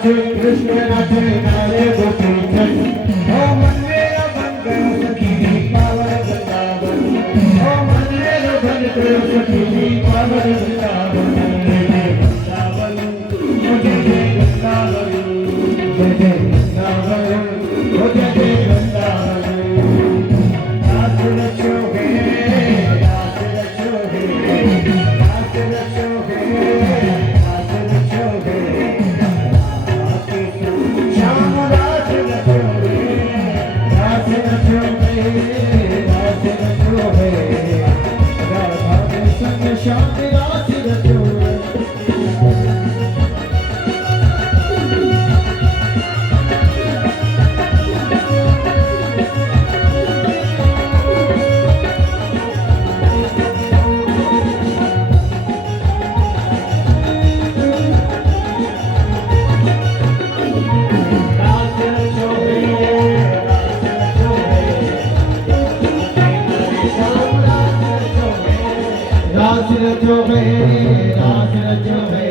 नाचे कृष्ण नाचे नारे गोपी छठ ओ मन मेरा बन गया सखी पावन वृंदावन ओ मन मेरा बन गया सखी पावन वृंदावन मुझे वृंदावन मुझे वृंदावन मुझे वृंदावन रास रचो है रास रचो है रास रचो है रास रचो है श्याम रास रचो है रास रचो है रास रचो है राधा कृष्ण श्याम रास रचो है रास रचो है रास रचो है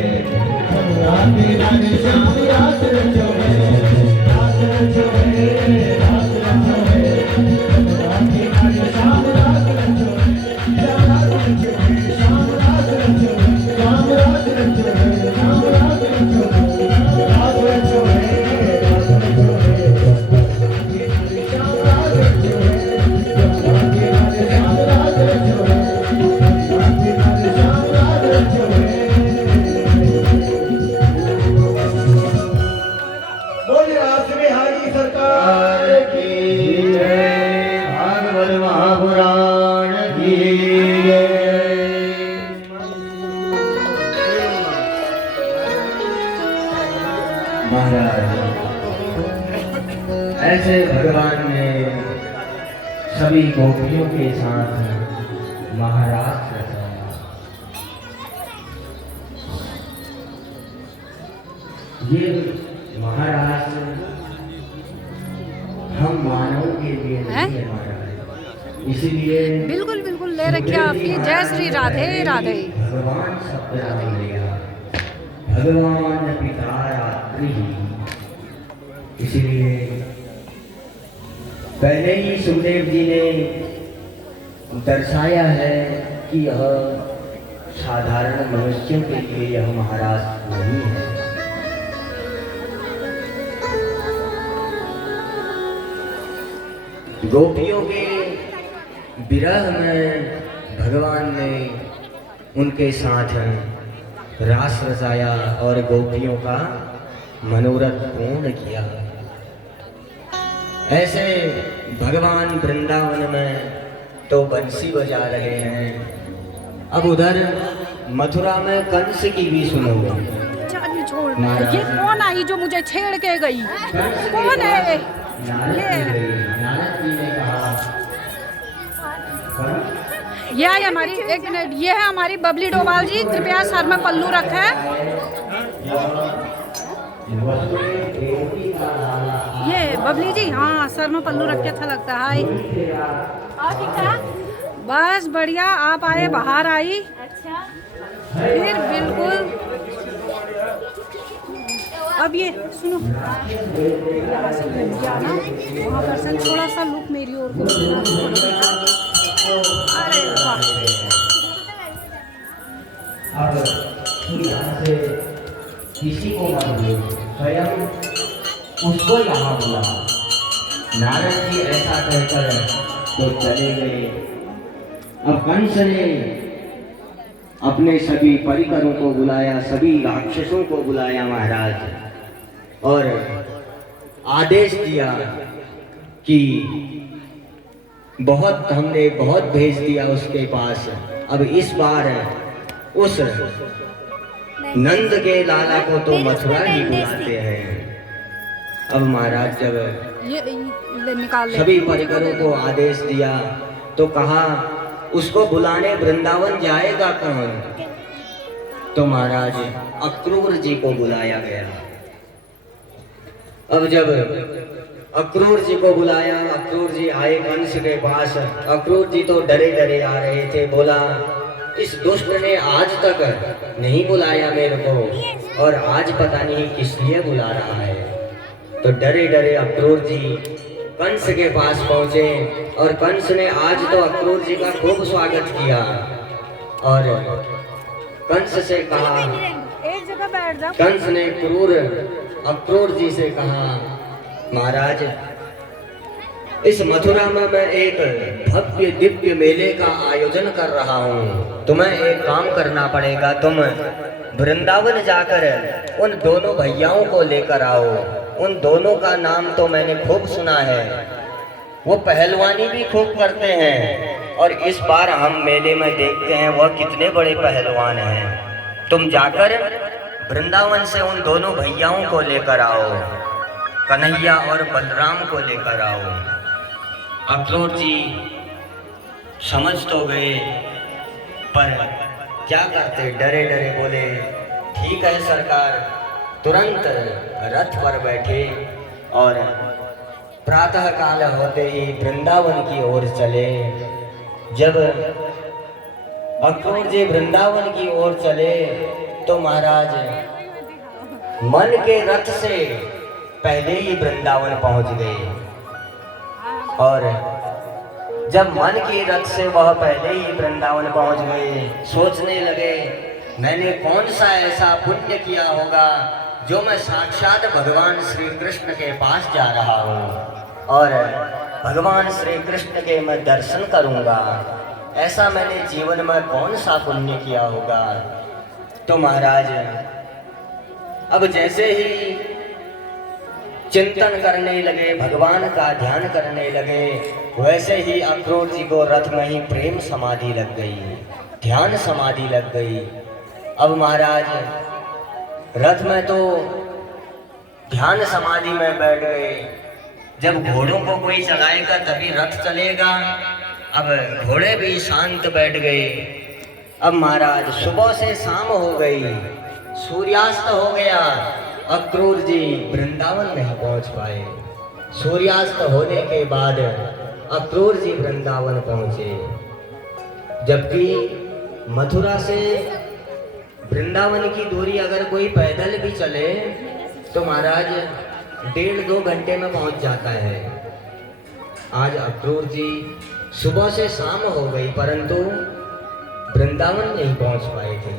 राधे राधे श्याम रास रचो है रास रचो है रास रचो है राधे राधे श्याम रास रचो है रास रचो है श्याम रास रचो है श्याम रास रचो है श्याम रास रचो है रास रचो है रास रचो है श्याम रास रचो है राधे राधे श्याम रास रचो है बोलिए रास बिहारी सरकार की जय भागवत महापुराण की महाराज ऐसे भगवान ने सभी गोपियों के साथ महाराज ये महाराज हम मानव के लिए नहीं है महाराज, इसीलिए बिल्कुल बिल्कुल ले रखिए आपकी जय श्री राधे राधे। भगवान शब्द नाम लिया, भगवान पिता रात्रि, इसीलिए पहले ही सुखदेव जी ने दर्शाया है कि यह साधारण मनुष्यों के लिए यह महाराज नहीं है। गोपियों के विरह में भगवान ने उनके साथ रास रचाया और गोपियों का मनोरथ पूर्ण किया। ऐसे भगवान वृंदावन में तो बंसी बजा रहे हैं, अब उधर मथुरा में कंस की भी सुनोगे। चलिए छोड़, ये कौन आई जो मुझे छेड़ के गई? कौन है ये? ये है हमारी, एक मिनट, ये है हमारी बबली डोभाल जी, कृपया सर में पल्लू रखें। ये बबली जी, हाँ सर में पल्लू रख के अच्छा लगता है। बस बढ़िया, आप आए, बाहर आई। अच्छा फिर बिल्कुल। अब ये सुनो, यहाँ से घूम के आना, वहाँ पर से थोड़ा सा लुक मेरी ओर को। अरे वाह, अब यहाँ से किसी को मत बोलो, स्वयं उसको यहाँ बुला। नारद जी ऐसा कहकर तो चले गए। अब कंस ने अपने सभी परिकरों को बुलाया, सभी राक्षसों को बुलाया महाराज, और आदेश दिया कि हमने बहुत भेज दिया उसके पास, अब इस बार उस नंद के लाला को तो मथुरा ही बुलाते हैं। अब महाराज जब सभी परिकरों को आदेश दिया तो कहा उसको बुलाने वृंदावन जाएगा कौन? तो महाराज अक्रूर जी को बुलाया गया। अब जब अक्रूर जी को बुलाया, अक्रूर जी आए कंस के पास। अक्रूर जी तो डरे डरे आ रहे थे। बोला इस दुष्ट ने आज तक नहीं बुलाया मेरे को, और आज पता नहीं किस लिए बुला रहा है। तो डरे डरे अक्रूर जी कंस के पास पहुंचे, और कंस ने आज तो अक्रूर जी का खूब स्वागत किया, और कंस से कहा, एक जगह बैठ जाओ। कंस ने अक्रूर जी से कहा, महाराज इस मथुरा में मैं एक भव्य दिव्य मेले का आयोजन कर रहा हूँ, तुम्हें एक काम करना पड़ेगा, तुम वृंदावन जाकर उन दोनों भैयाओं को लेकर आओ। उन दोनों का नाम तो मैंने खूब सुना है, वो पहलवानी भी खूब करते हैं, और इस बार हम मेले में देखते हैं वह कितने बड़े पहलवान हैं। तुम जाकर वृंदावन से उन दोनों भैयाओं को लेकर आओ, कन्हैया और बलराम को लेकर आओ। अक्रूर जी समझ तो गए, पर क्या करते, डरे डरे बोले, ठीक है सरकार। तुरंत रथ पर बैठे और प्रातः काल होते ही वृंदावन की ओर चले। जब अक्रूर जी वृंदावन की ओर चले तो महाराज मन के रथ से पहले ही वृंदावन पहुंच गए, और जब मन की रथ से वह पहले ही वृंदावन पहुंच गए, सोचने लगे मैंने कौन सा ऐसा पुण्य किया होगा जो मैं साक्षात भगवान श्री कृष्ण के पास जा रहा हूँ और भगवान श्री कृष्ण के मैं दर्शन करूँगा। ऐसा मैंने जीवन में कौन सा पुण्य किया होगा। तो महाराज अब जैसे ही चिंतन करने लगे, भगवान का ध्यान करने लगे, वैसे ही अक्रूर जी को रथ में ही प्रेम समाधि लग गई, ध्यान समाधि लग गई। अब महाराज रथ में तो ध्यान समाधि में बैठ गए। जब घोड़ों को कोई चलाएगा तभी रथ चलेगा। अब घोड़े भी शांत बैठ गए। अब महाराज सुबह से शाम हो गई, सूर्यास्त हो गया, अक्रूर जी वृंदावन नहीं पहुंच पाए। सूर्यास्त होने के बाद अक्रूर जी वृंदावन पहुंचे, जबकि मथुरा से वृंदावन की दूरी अगर कोई पैदल भी चले तो महाराज 1.5-2 घंटे में पहुंच जाता है। आज अक्रूर जी सुबह से शाम हो गई परंतु वृंदावन नहीं पहुंच पाए थे।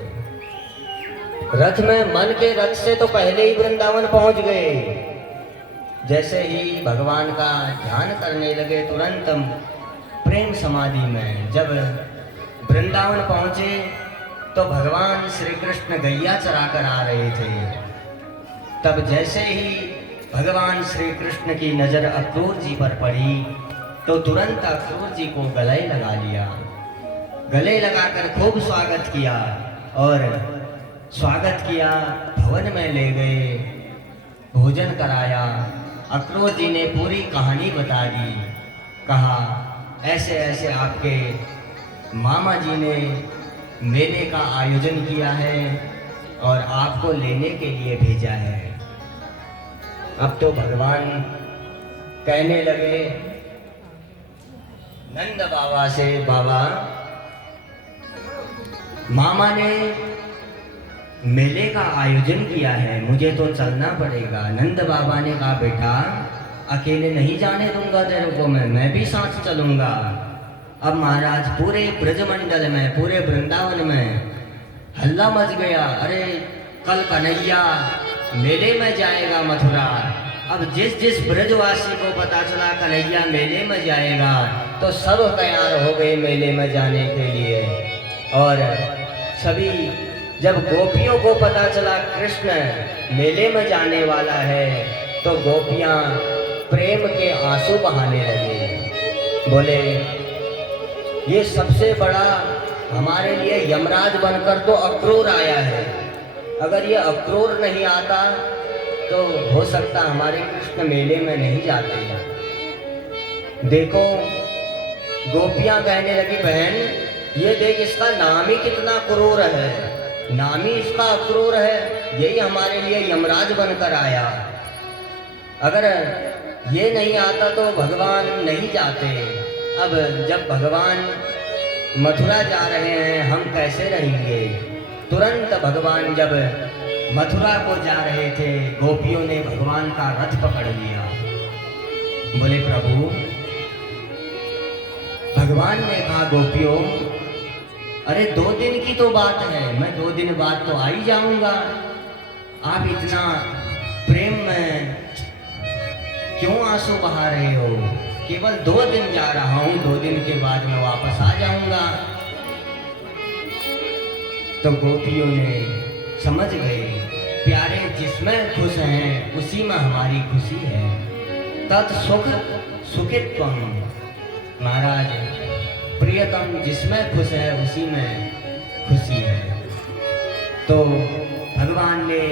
रथ में, मन के रथ से तो पहले ही वृंदावन पहुंच गए। जैसे ही भगवान का ध्यान करने लगे तुरंत प्रेम समाधि में जब वृंदावन पहुंचे तो भगवान श्री कृष्ण गैया चरा कर आ रहे थे। तब जैसे ही भगवान श्री कृष्ण की नजर अक्रूर जी पर पड़ी तो तुरंत अक्रूर जी को गले लगा लिया, गले लगाकर खूब स्वागत किया और स्वागत किया, भवन में ले गए, भोजन कराया। अक्रूर जी ने पूरी कहानी बता दी, कहा ऐसे ऐसे आपके मामा जी ने मेले का आयोजन किया है और आपको लेने के लिए भेजा है। अब तो भगवान कहने लगे नंद बाबा से, बाबा मामा ने मेले का आयोजन किया है, मुझे तो चलना पड़ेगा। नंद बाबा ने कहा बेटा अकेले नहीं जाने दूंगा तेरे को, मैं भी साथ चलूंगा। अब महाराज पूरे ब्रजमंडल में, पूरे वृंदावन में हल्ला मच गया, अरे कल कन्हैया मेले में जाएगा मथुरा। अब जिस जिस ब्रजवासी को पता चला कन्हैया मेले में जाएगा तो सब तैयार हो गए मेले में जाने के लिए। और सभी, जब गोपियों को पता चला कृष्ण मेले में जाने वाला है तो गोपियाँ प्रेम के आंसू बहाने लगे, बोले ये सबसे बड़ा हमारे लिए यमराज बनकर तो अक्रूर आया है, अगर ये अक्रूर नहीं आता तो हो सकता हमारे कृष्ण मेले में नहीं जाते। देखो गोपियाँ कहने लगी बहन ये देख इसका नाम ही कितना क्रूर है, नाम ही इसका अक्रूर है, यही हमारे लिए यमराज बनकर आया। अगर ये नहीं आता तो भगवान नहीं जाते। अब जब भगवान मथुरा जा रहे हैं, हम कैसे रहेंगे। तुरंत भगवान जब मथुरा को जा रहे थे, गोपियों ने भगवान का रथ पकड़ लिया। बोले प्रभु, भगवान ने कहा गोपियों, अरे 2 दिन की तो बात है, मैं 2 दिन बाद तो आ ही जाऊंगा, आप इतना प्रेम में क्यों आंसू बहा रहे हो। केवल 2 दिन जा रहा हूं, 2 दिन के बाद मैं वापस आ जाऊंगा। तो गोपियों ने समझ गए, प्यारे जिसमें खुश हैं उसी में हमारी खुशी है। तत् सुख सुखित्वम, महाराज प्रियतम जिसमें खुश है उसी में खुशी है। तो भगवान ने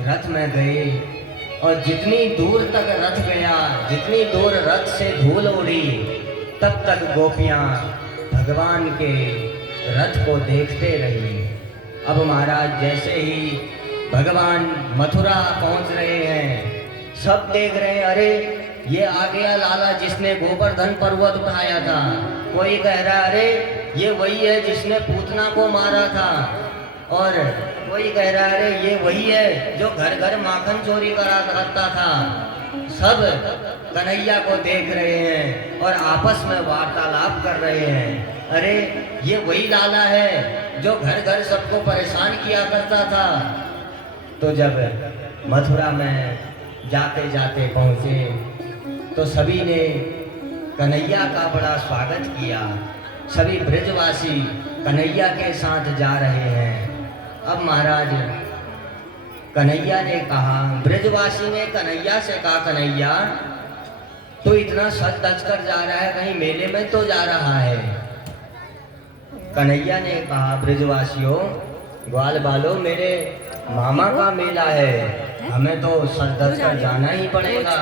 रथ में गए और जितनी दूर तक रथ गया, जितनी दूर रथ से धूल उड़ी, तब तक गोपियां भगवान के रथ को देखते रही। अब महाराज जैसे ही भगवान मथुरा पहुंच रहे हैं, सब देख रहे हैं, अरे ये आ गया लाला जिसने गोवर्धन पर्वत उठाया था। कोई कह रहा अरे ये वही है जिसने पूतना को मारा था, और कोई कह रहा अरे ये वही है जो घर घर माखन चोरी करता था। सब कन्हैया को देख रहे हैं और आपस में वार्तालाप कर रहे हैं, अरे ये वही लाला है जो घर घर सबको परेशान किया करता था। तो जब मथुरा में जाते जाते पहुँचे तो सभी ने कन्हैया का बड़ा स्वागत किया। सभी ब्रजवासी कन्हैया के साथ जा रहे हैं। अब महाराज कन्हैया ने कहा, ब्रजवासी ने कन्हैया से कहा, कन्हैया तो इतना सज धज कर जा रहा है, कहीं मेले में तो जा रहा है। कन्हैया ने कहा, ब्रजवासियों ग्वाल बालो, मेरे मामा का मेला है, हमें तो सज धज कर जाना ही पड़ेगा।